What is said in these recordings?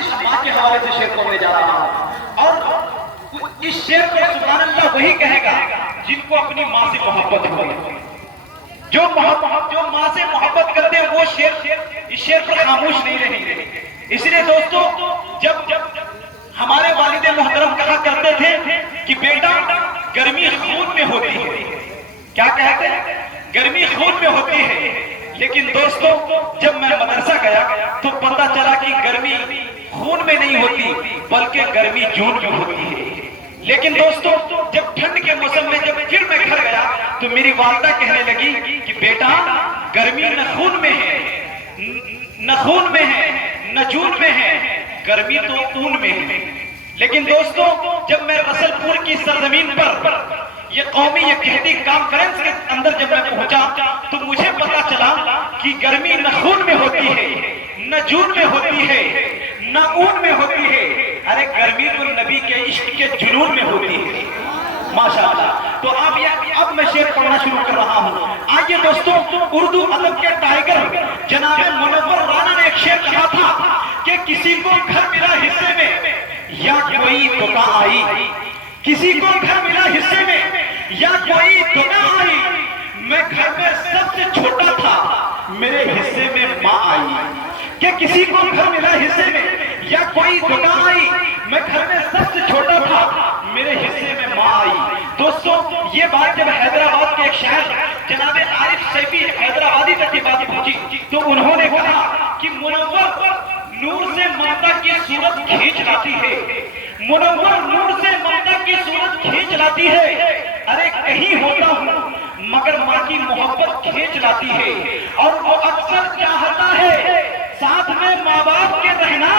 خالص ماں کے حوالے سے شعر پڑھنے جا رہا ہوں، اور اس شعر کو سبحان اللہ وہی کہے گا جن کو اپنی ماں سے محبت ہو، جو ماں سے محبت کرتے ہیں وہ اس شعر پر خاموش نہیں رہیں گے۔ اس لیے دوستو، جب ہمارے والد محترم کہا کرتے تھے کہ بیٹا گرمی خون میں ہوتی ہے، کیا کہتے ہیں؟ گرمی خون میں ہوتی ہے۔ لیکن دوستو، جب میں مدرسہ گیا تو پتہ چلا کہ گرمی خون میں نہیں ہوتی بلکہ گرمی جون میں ہوتی ہے۔ لیکن دوستو، جب ٹھنڈ کے موسم میں جب پھر میں گھر گیا تو میری والدہ کہنے لگی کہ بیٹا گرمی نہ خون میں ہے، نہ جون میں ہے، گرمی تو خون میں ہے۔ لیکن دوستو، جب میں رسل پور کی سرزمین پر یہ قومی یہ کہتی کانفرنس کے اندر جب میں پہنچا تو مجھے پتا چلا کہ گرمی نہ خون میں ہوتی ہے، نہ جون میں ہوتی ہے، نہ اون میں ہوتی ہے، ارے گرمی تو نبی کے عشق کے جنون میں ہوتی ہے۔ ماشاءاللہ۔ تو اب میں شعر پڑھنا شروع کر رہا ہوں۔ آئیے دوستو، اردو ادب کے ٹائیگر جناب منور رانا نے ایک شعر کہا تھا کہ کسی کو گھر ملا حصے میں یا کوئی دکا آئی، کسی کو گھر ملا حصے میں یا کوئی دکا آئی، میں گھر میں سب سے چھوٹا تھا، میرے حصے میں ماں آئی۔ کہ کسی کو گھر ملا حصے میں یا کوئی دکا آئی، میں گھر میں سب سے چھوٹا تھا، میرے حصے میں ماں آئی۔ دوستو، یہ بات جب حیدرآباد کے ایک شاعر جناب عارف سیفی حیدرآبادی تک کی بات پہنچی تو انہوں نے کہا کہ منور نور سے ممتا کی صورت کھینچ لاتی ہے، منور نور سے ممتا کی صورت کھینچ لاتی ہے، ارے کہیں ہوتا ہوں مگر ماں کی محبت کھینچ لاتی ہے، اور وہ اکثر چاہتا ہے ساتھ میں ماں باپ کے رہنا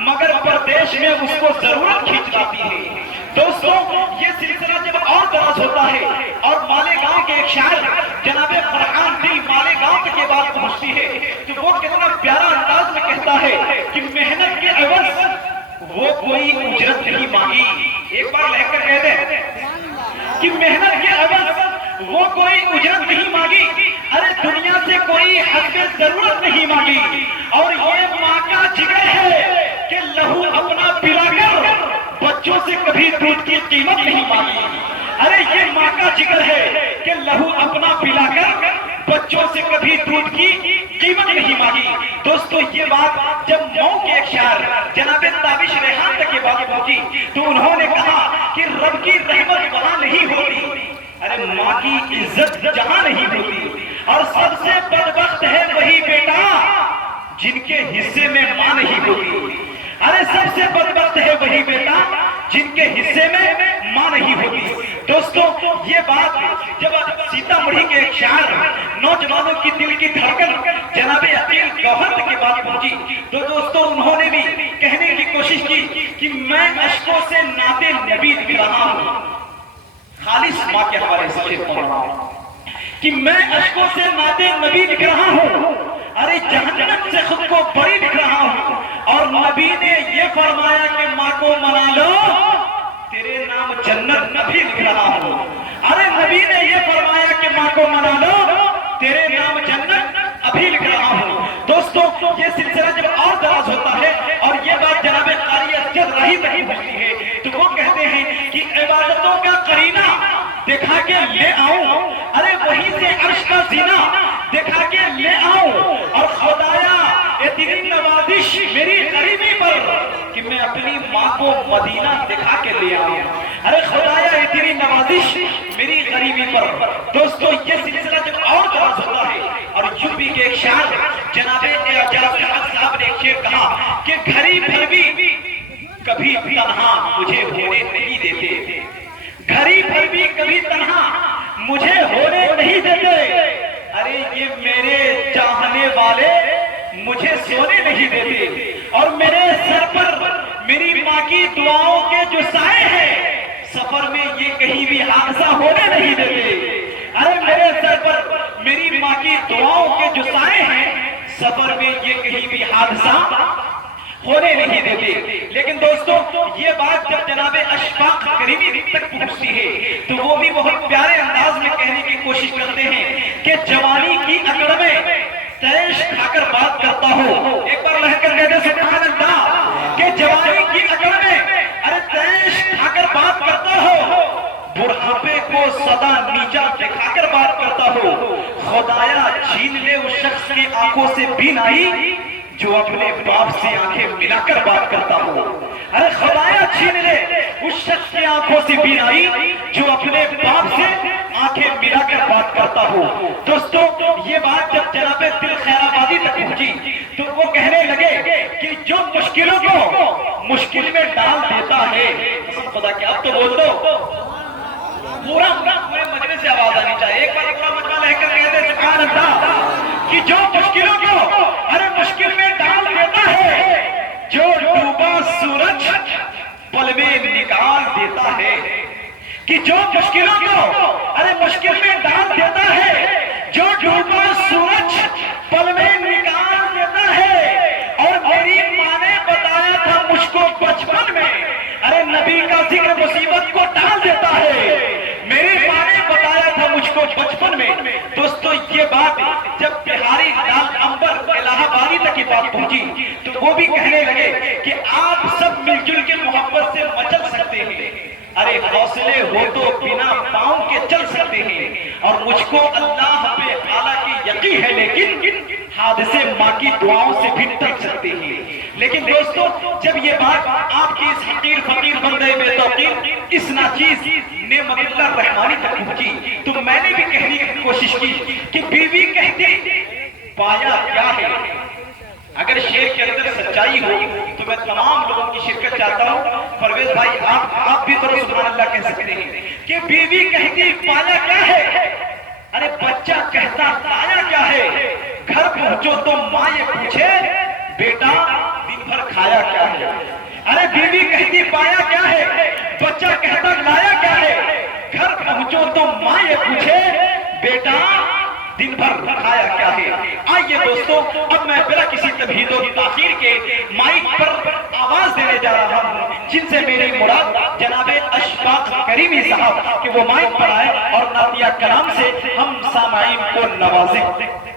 مگر پردیش میں اس کو ضرورت کھینچ لاتی ہے۔ دوستو، یہ سلسلہ جب اور دراز ہوتا ہے اور مالیگاؤں کے ایک شاعر جناب فرحان دل مالیگاؤں تک یہ بات پہنچتی ہے تو وہ کتنا پیارا انداز میں کہتا ہے کہ محنت کے عوض وہ کوئی اجرت نہیں مانگی۔ ایک بار لے کر کہہ دیں کہ محنت کے عوض وہ کوئی اجرت نہیں مانگی، ارے دنیا سے کوئی حق ضرورت نہیں مانگی، اور یہ ماں کا جگر ہے کہ لہو اپنا پلا کر بچوں سے کبھی دودھ کی قیمت نہیں مانگی۔ ارے یہ ماں کا جگر ہے کہ لہو اپنا پلا کر بچوں سے کبھی دودھ کی قیمت نہیں مانگی۔ دوستو، یہ بات جب مئو کے ایک شاعر جناب تابش ریحان تک یہ بات پہنچی تو انہوں نے کہا کہ رب کی رحمت وہاں نہیں ہوتی، ارے ماں کی عزت جہاں نہیں ہوتی، اور سب سے بدبخت ہے وہی بیٹا جن کے حصے میں ماں نہیں ہوتی۔ ارے سب سے بدبخت ہے وہی بیٹا جن کے حصے میں ماں نہیں ہوتی۔ دوستو، یہ بات جب سیتا مڑھی کے ایک شاعر نوجوانوں کی دل کی دھڑکن جناب عقیل گوہر تک کی بات پہنچی تو دوستو انہوں نے بھی کہنے کی کوشش کی کہ میں اشکوں سے نعت نبی لکھ رہا ہوں، خالص ماں کے حوالے سے شعر پڑھ رہا ہوں کہ میں اشکوں سے نعت نبی لکھ رہا ہوں، ارے جہنم سے خود کو بڑی لکھ رہا ہوں، اور نبی نے یہ فرمایا کہ ماں کو منا لو تیرے نام جنت نبی لکھ رہا ہوں۔ ارے نبی نے یہ فرمایا کہ ماں کو منا لو تیرے نام جنت ابھی لکھ رہا ہوں۔ دوستو، یہ سلسلہ جب اور دراز ہوتا ہے اور یہ بات جناب قاری اسجد راہی تک پہنچتی ہے تو وہ کہتے ہیں کہ عبادتوں کا قرینہ دکھا کے لے آؤں، ارے وہیں سے عرش کا زینہ دکھا کے لے آؤں، اور خدایا اتنی نوازش میری غریبی پر کہ میں اپنی ماں کو مدینہ دکھا کے لے آؤں، ارے خدایا اتنی نوازش میری غریبی پر۔ دوستو، یہ سلسلہ جب اور دراز ہوتا ہے اور یوپی کے ایک شاعر جناب اعجاز الحق صاحب نے ایک شعر کہا کہ گھری بھر بھی کبھی تنہا مجھے ہونے نہیں دیتے، گھری بھر بھی کبھی تنہا مجھے ہونے نہیں دیتے، ارے یہ میرے چاہنے والے مجھے سونے نہیں دیتے، اور میرے سر پر میری ماں کی دعاؤں کے جو سائے ہیں سفر میں یہ کہیں بھی حادثہ ہونے نہیں دیتے، ارے میرے سر پر میری ماں کی دعاؤں کے جو سائے ہیں سفر میں یہ کہیں بھی حادثہ ہونے نہیں دیتے۔ لیکن دوستو، یہ بات جب جناب اشفاق کریمی تک پہنچتی ہے تو وہ بھی بہت پیارے انداز میں کہنے کی کوشش کرتے ہیں کہ جوانی کی اکڑ میں تیش کھا کر بات کرتا ہو، ایک بار لہ کر کہہ دے سبحان اللہ، خدایا چھین لے اس شخص کی آنکھوں سے بینائی جو اپنے باپ سے آنکھیں ملا کر بات کرتا ہو. ارے خدایا چھین لے اس شخص کی آنکھوں سے بینائی جو اپنے باپ سے آنکھیں ملا کر بات کرتا ہو. دوستو یہ بات جب جناب دل خیر آبادی تک پہنچی تو وہ کہنے لگے کہ جو مشکلوں کو مشکل میں ڈال دیتا ہے. قسم خدا کہ اب تو بول دو پورے مجمع سے آواز آنی چاہیے. ایک بار پورا مجمع لے کر کہتے سبحان اللہ کہ جو مشکلوں کو ارے مشکل میں ڈال دیتا ہے جو ڈوبا سورج پل میں نکال دیتا ہے. کہ جو مشکلوں کو ارے مشکل میں ڈال دیتا ہے جو ڈوبا سورج پل میں نکال دیتا ہے. اور میری ماں نے بتایا تھا مجھ کو بچپن میں ارے نبی کا ذکر مصیبت کو ڈال دیتا ہے. میری ماں نے بتایا تھا مجھ کو بچپن میں. دوستو یہ بات جب بہاری لال امبر الہ آبادی تک کی بات پہنچی تو وہ بھی کہنے لگے کہ آپ سب مل جل کے محبت سے مچل سکتے ہیں. ارے حوصلے ہو تو بنا پاؤں کے چل سکتے ہیں. اور مجھ کو اللہ پہ اعلیٰ کی یقین ہے لیکن حادثے ماں کی دعاؤں سے بھی ڈر سکتے ہیں. لیکن دوستو جب یہ بات آپ کی اس حقیر فقیر بندے بے توقیر اس ناچیز نعمت اللہ رحمانی تک پہنچی تو میں نے بھی کہنے کی کوشش کی کہ بیوی کہتی پایا کیا ہے. اگر شعر کے اندر سچائی ہو تو میں تمام لوگوں کی شرکت چاہتا ہوں. پرویز بھائی آپ بھی تو سبحان اللہ کہہ سکتے ہیں کہ بیوی کہتی پایا کیا ہے. ارے بچہ کہتا لایا کیا ہے. گھر پہنچو تو ماں یہ پوچھے بیٹا دن بھر کھایا کیا ہے. ارے بیوی کہتی پایا کیا ہے بچہ کہتا لایا کیا ہے. گھر پہنچو تو ماں یہ پوچھے بیٹا دن بھر کھایا کیا ہے. آئیے دوستو اب میں بلا کسی تمہید و تاخیر کے مائک پر آواز دینے جا رہا ہوں جن سے میری مراد جناب اشفاق کریمی صاحب کہ وہ مائک پر آئے اور نعتیہ کلام سے ہم سامعین کو نوازیں.